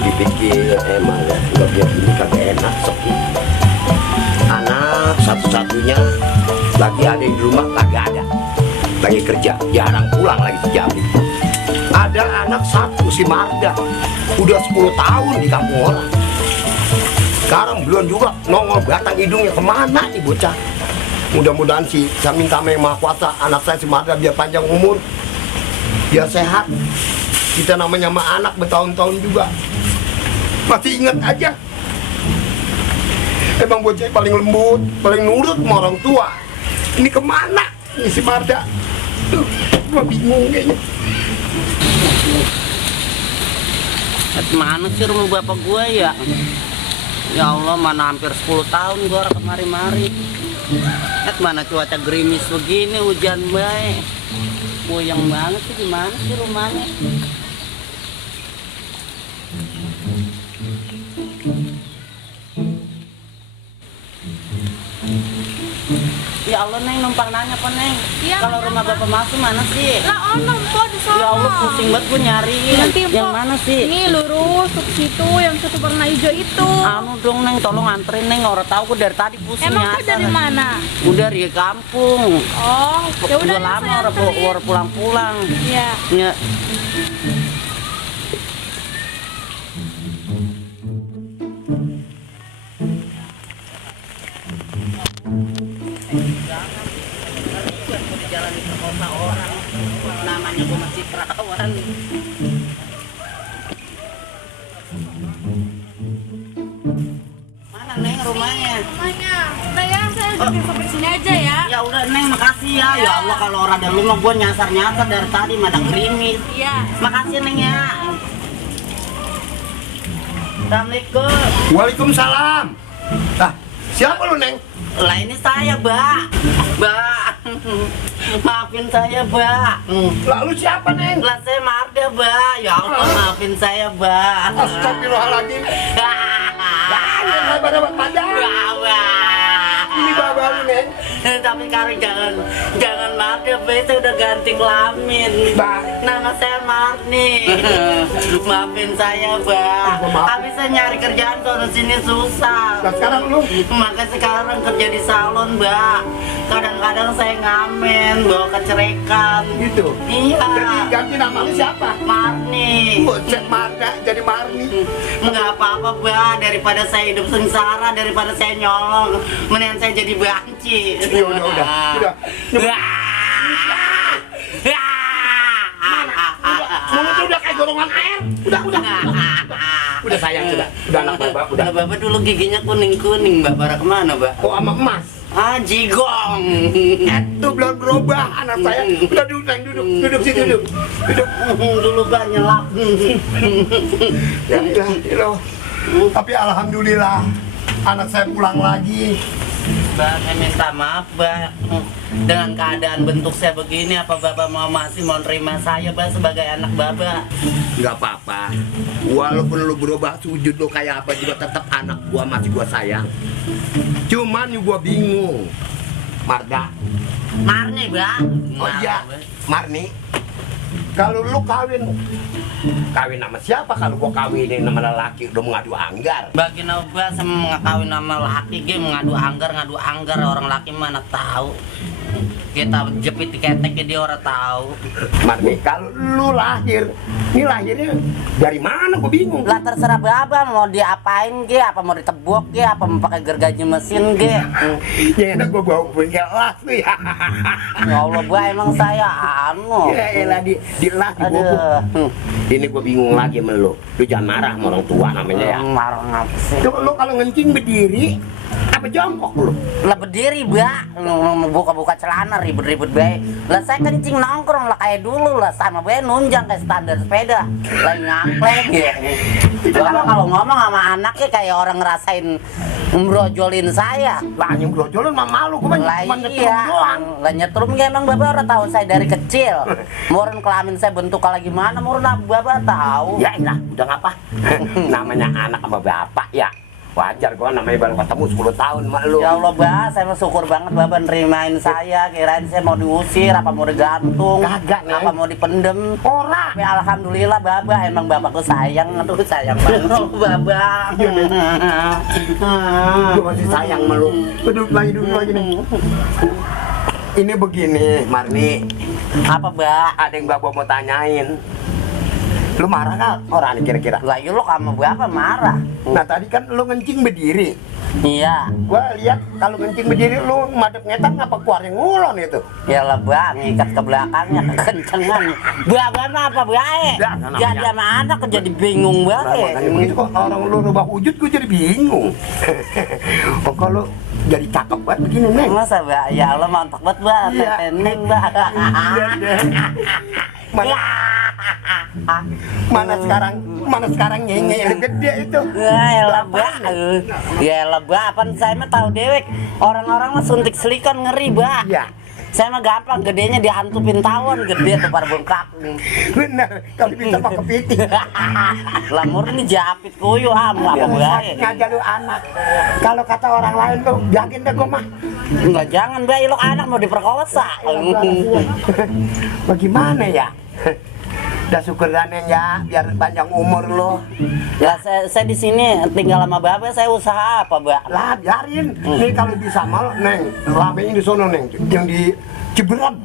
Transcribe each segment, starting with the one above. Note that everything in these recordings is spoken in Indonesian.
dipikir emang ya udah biar ini kagak enak sepi. Anak satu-satunya lagi ada di rumah kagak ada, lagi kerja jarang pulang lagi si Jambi. Ada anak satu si Marga udah 10 tahun di kampung orang. Sekarang belum juga nongol batang hidungnya, kemana nih bocah. Mudah-mudahan sih saya minta sama Yang Maha Kuasa anak saya si Marga biar panjang umur, biar sehat. Kita namanya sama anak bertahun-tahun juga masih ingat aja. Emang bocah paling lembut, paling nurut sama orang tua. Ini kemana ini si Marga? Tuh, gua bingung kayaknya. Mana sih rumah bapak gue ya? Ya Allah, mana hampir 10 tahun gue orang kemari-mari. Mana cuaca gerimis begini, hujan baik. Puyeng banget sih, gimana sih rumahnya? Ya Allah, Neng, numpang nanya apa, Neng? Iya, kalau rumah bapak masuk mana sih? Lah ono po di sana. Ya Allah, pusing banget gue nyariin. Nanti, yang Po. mana sih? Ini lurus ke situ, yang satu warna hijau itu. Anu dong, Neng, tolong anterin, Neng. Orang tahu gue dari tadi pusing. Emang kau nyasar. dari mana? Udah dari kampung. Oh, ya udah Udah lama saya orang anterin. pulang-pulang. Iya. Ya. Namanya gue masih perawan. Mana, Neng, rumahnya? Rumahnya. Udah ya, saya jadi sampai sini aja ya. Ya udah, Neng, makasih ya. Ya Allah, kalau orang ada lu mah gue nyasar-nyasar dari tadi mana gerimis. Iya. Makasih, Neng ya. Assalamualaikum. Waalaikumsalam. Nah, siapa lu, Neng? Lah ini saya, Mbak. Mbak. Maafin saya, Mbak. Lalu siapa, Neng? Lah saya Marga, Mbak. Ya Allah, maafin saya, Mbak. Astagfirullahaladzim. Pada pandang. Ini bapak lu, Neng. Tapi sekarang jangan Marga, Mbak. Saya udah ganti kelamin. Mbak. Nama saya Marni. Maafin saya, Mbak. Tapi saya nyari kerjaan sono sini susah. Nah, sekarang lu? Maka sekarang kerja di salon, Mbak. Kadang-kadang saya ngamen, bawa kecerekan. Gitu. Iya. Jadi ganti nama lu siapa? Marni. Bocek Marga jadi Marni. Nggak apa-apa, Mbak. Daripada saya hidup sengsara, daripada saya nyolong, mendingan saya jadi banci. Ya udah. Mulut lu udah kayak golongan air. Udah sayang sudah. Udah anak bapak udah. Nah, Bapak dulu giginya kuning-kuning, Mbak. Para kemana, Mbak? Oh, sama emas. Ah, jigong. Itu belum berubah anak saya. Udah duduk, Neng, duduk sini duduk. Dulu Mbak nyelap. Ya udah. Tapi alhamdulillah anak saya pulang lagi. Mbak, saya minta maaf, Mbak. Dengan keadaan bentuk saya begini, apa Bapak masih mau nerima saya, Mbak, sebagai anak Bapak? Nggak apa-apa. Walaupun lu berubah sujud lu kayak apa juga tetap anak gua masih gua sayang. Cuman gua bingung. Marga. Marni, Mbak. Oh iya, Marni. Kalau lu kawin sama siapa? Kalau gua kawinin sama lelaki udah mengadu anggar. Bagi Mbak sama ngakawin nama laki, mengadu anggar orang laki mana tahu. Kita jepit keteknya dia orang tahu. Marni, kalau lu lahir, ini lahirnya dari mana? Gua bingung. Lah terserah Bapak mau diapain ge, apa mau ditebok ge, apa mau pakai gergaji mesin ge. Ya enak gua bawa bengkel las tuh ya. Ya Allah, Mbak, emang saya anu. Ya elah di las di bobok. Aduh. Ini gua bingung lagi sama lu. Lu jangan marah sama orang tua namanya ya. Marah ngapa sih? Coba lu kalau ngencing berdiri apa jongkok lu? Lah berdiri, Mbak. Mau buka-buka celana ribet-ribet bae. Lah saya kencing nongkrong lah kayak dulu lah, sama bae nunjang kayak standar sepeda. Lah nyampleng ya. Kalau ngomong sama anaknya kayak orang ngerasain ngebrojolin saya. Lah ngebrojolin mah malu, gua Lah cuma nyetrum iya. doang. Lah nyetrum ge emang Bapak orang tahu saya dari kecil. Murun kelamin saya bentuk kalah gimana, murun Bapak tahu. Ya elah, udah ngapa? Namanya anak sama bapak ya. wajar gua namanya baru ketemu 10 tahun mak lu. Ya Allah, Mbak, saya bersyukur banget Mbak nerimain saya. Kirain saya mau diusir, apa mau digantung, Kagak, Neng. apa mau dipendem. Ora. Tapi alhamdulillah Baba, emang Bapak tuh sayang, aduh sayang banget Baba. Gua masih sayang sama lu. Duduk lagi nih. Ini begini, Marni. Apa Mbak? Ada yang Babo mau tanyain. Lu marah nggak orang ini kira-kira? Lah iya lo sama Bapak marah. Nah tadi kan lu ngencing berdiri. Iya. Gua lihat kalau ngencing berdiri lu madep ngetan ngapa keluarin ngulon itu? Ya lah Bang, ngikat ke belakangnya kekencengan. Bapak mah apa bae? Ya, namanya. Jadi sama anak jadi bingung Nah, makanya bae. begitu kok orang lu rubah wujud gua jadi bingung. Kok kalau jadi cakep banget begini Neng. Masa Mbak? Ya Allah mantap banget Mbak, Iya. teneng Mbak. Iya deh. Mana sekarang nyenye gede itu. Ya elah Mbak. Ya elah Mbak, apaan saya mah tahu dewek. Orang-orang mah suntik silikon ngeri Mbak. Iya. Saya mah gampang, gedenya dihantupin tawon, gede tuh pada bengkak. Bener, kalau bisa mah kepiting. Lah murni japit kuyu apa bae. Ngajak lu anak. Kalau kata orang lain lu, yakin deh gua mah. Enggak jangan bae lo anak mau diperkosa. Bagaimana ya? Udah syukur dan ya, biar panjang umur lo. Lah saya di sini tinggal sama Bapak, saya usaha apa, Mbak? Lah biarin. Nih kalau bisa mal, Neng, lamenya di sono Neng, yang di Ciberem.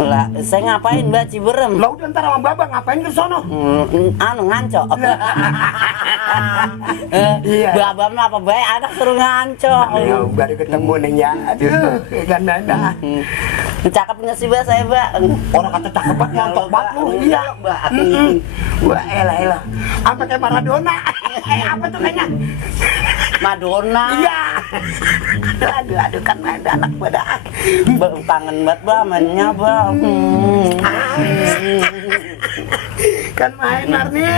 Lah saya ngapain Mbak Ciberem? Lah udah ntar sama Babang ngapain ke sono? Anu ngancok. Iya. Bapak mah apa bae anak suruh ngancok. Ya, baru ketemu Neng ya. Aduh, kan nana. Cakep nggak sih Mbak saya, Mbak? Orang kata cakep banget, nyantok banget lu. Iya. Mbak. Wah, elah. Apa kayak Maradona? Apa tuh kayaknya? Madonna. Iya. Aduh kan ada anak pada. Kangen banget Mbak mainnya, Mbak. Kan main Marni.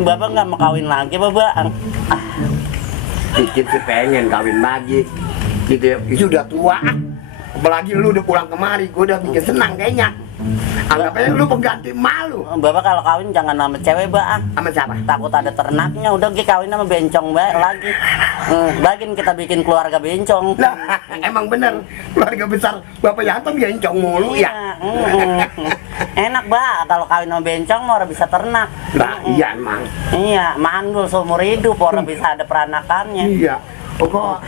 Bapak nggak mau kawin lagi, Bapak? Dikit sih pengen kawin lagi. Gitu ya. Itu udah tua. Apalagi lu udah pulang kemari, gue udah bikin senang kayaknya. Anggap aja lu pengganti malu. Bapak kalau kawin jangan sama cewek, Mbak. Sama siapa? Takut ada ternaknya, udah Ki kawin sama bencong Mbak lagi. Bagian kita bikin keluarga bencong. Lah, emang bener keluarga besar Bapak Yanto bencong mulu ya. Enak Mbak, kalau kawin sama bencong mau orang bisa ternak. Nah, iya emang. Iya, mandul seumur hidup orang bisa ada peranakannya. Iya. Pokok.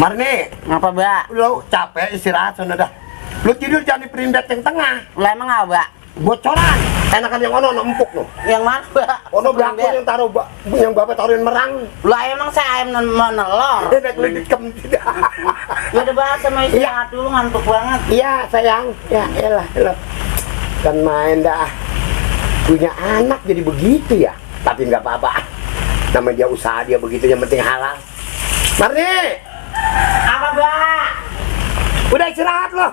Marni, Ngapa Mbak? lu capek istirahat sana dah. Lu tidur jangan di perindet yang tengah. Lah emang apa Mbak? Bocoran. Enakan yang ono empuk lu. Yang mana Mbak? Ono belakang yang taruh yang Bapak taruhin merang. Lah emang saya ayam mau nelor. Dia lu dikem tidak. Ya udah bahas sama istirahat dulu ngantuk banget. Iya sayang. Ya elah. Kan main dah. Punya anak jadi begitu ya. Tapi nggak apa-apa. Nama dia usaha dia begitu yang penting halal. Marni. Apa Mbak? Udah istirahat loh.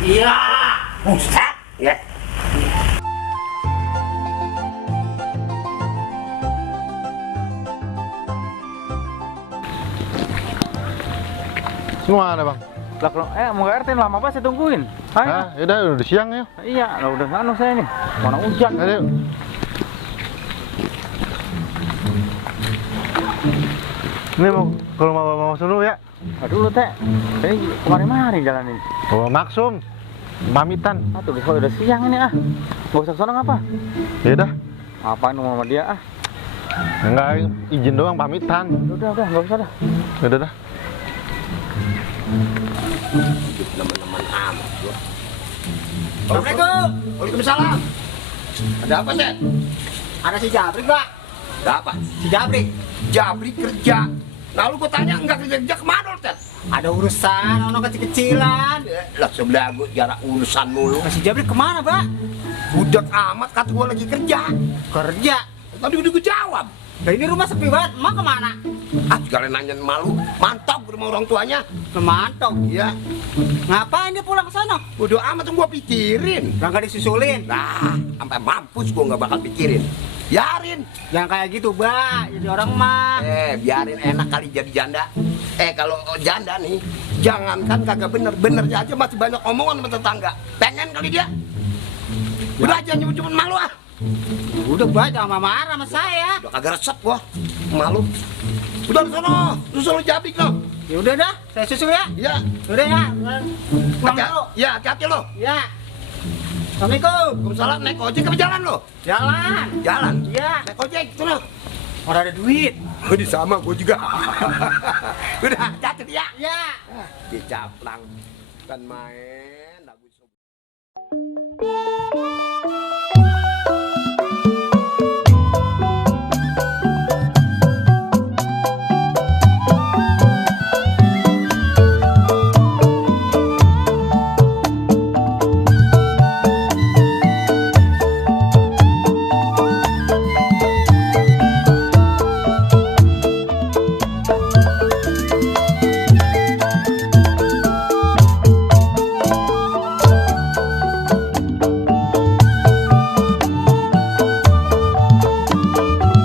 Iya. Buset. Ya. Gimana bang? Lah kalau mau RT lama apa saya tungguin? Ayo. Hah? Yaudah udah siang ya. Iya, lah udah anu saya nih. Mana hujan. Ayo. Ini mau kalau mau masuk dulu ya. Aduh lu teh. Ini kemari-mari jalan ini. Oh maksum. Pamitan. Aduh udah siang ini ah. Gak usah kesana ngapa? Yaudah. Apaan sama dia ah? Enggak izin doang pamitan. Udah gak usah dah. Yaudah dah. Teman-teman amat gua. Assalamualaikum. Waalaikumsalam. Ada apa, Set? Ada si Jabrik, Pak. Ada apa? Si Jabrik. Jabrik kerja. Lalu gua tanya enggak kerja kemana, Set? Ada urusan, ono kecil-kecilan. Lah sebelah gua jarak urusan mulu. Si Jabrik kemana, Pak? Budak amat, kata gua lagi kerja. Kerja? Tadi udah gua jawab. Nah ini rumah sepi banget, mau kemana? Ah, sekalian nanya malu, mantap ke rumah orang tuanya. Mantap? Iya. Ngapain dia pulang ke sana? Bodoh amat yang gua pikirin. Nggak disusulin? Nah, sampai mampus gua nggak bakal pikirin. Biarin. Jangan kayak gitu, Mbak. Jadi orang mah. Biarin enak kali jadi janda. Kalau janda nih, jangankan kagak bener aja masih banyak omongan sama tetangga. Pengen kali dia. Udah aja nyebut-nyebut malu ah. Udah baca sama marah sama saya. Udah kagak resep gua. malu. Udah di sana, susul Jabik lo. Ya udah dah, saya susul ya. Iya. Udah ya. Pulang dulu. Ya, hati-hati lo. Ya. Assalamualaikum. Waalaikumsalam, naik ojek ke jalan lo? Jalan. Jalan? Iya. Naik ojek, sana. Orang ada duit. Oh, di sama gue juga. Udah, hati-hati ya. Ya. Dicaplang. Kan main. Lagu